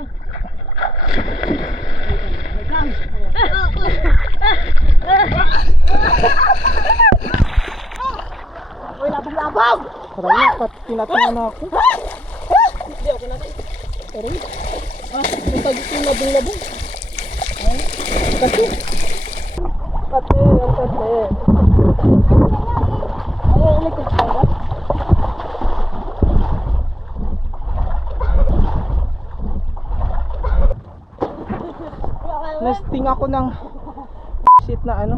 tayo. Uy, labang-labang! Aray na, tinatangan na ako. Hindi, okay natin. Aray. Ang tagit yung labong-labong. Kasi. Kate, ang kate. Ay, electric pa ba? Nesting ako ng shit na ano.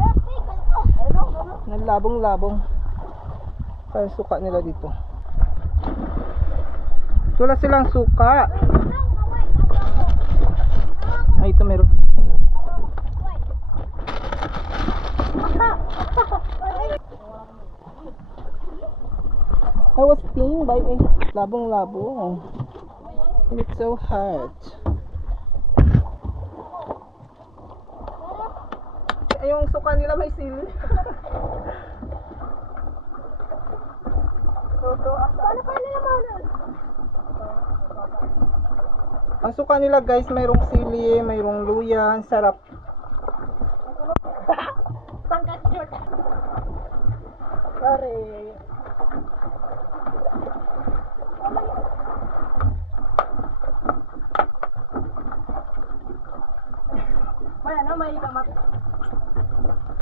Ng labong-labong. Kaya suka nila dito. Wala silang suka. Ay, ito meron. I was stung by a labong-labong. And it's so hard. Ay, yung suka nila may sili. Ang suka nila guys, mayroong sili, mayroong luya, ang sarap. Pangkat short. Sorry. May ano, may kamat.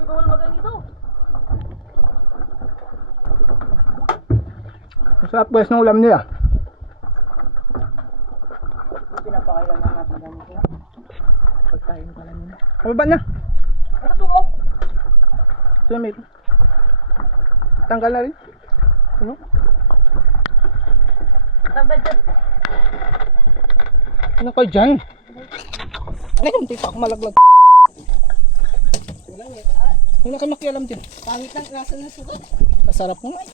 Ikaw wala magay nito. Masarap guys ng ulam nila. Pinapakailan lang natin ganito. Pagkain pala nila. Mababa na. Ito suko. Ito na meron. Tanggal na rin. Ano? Tagdad dyan. Ano kayo dyan? Ano yung tipa ako malaglag? Hindi na kayo makialam dyan. Pangit ang klase ng suko. Kasarap mo nga.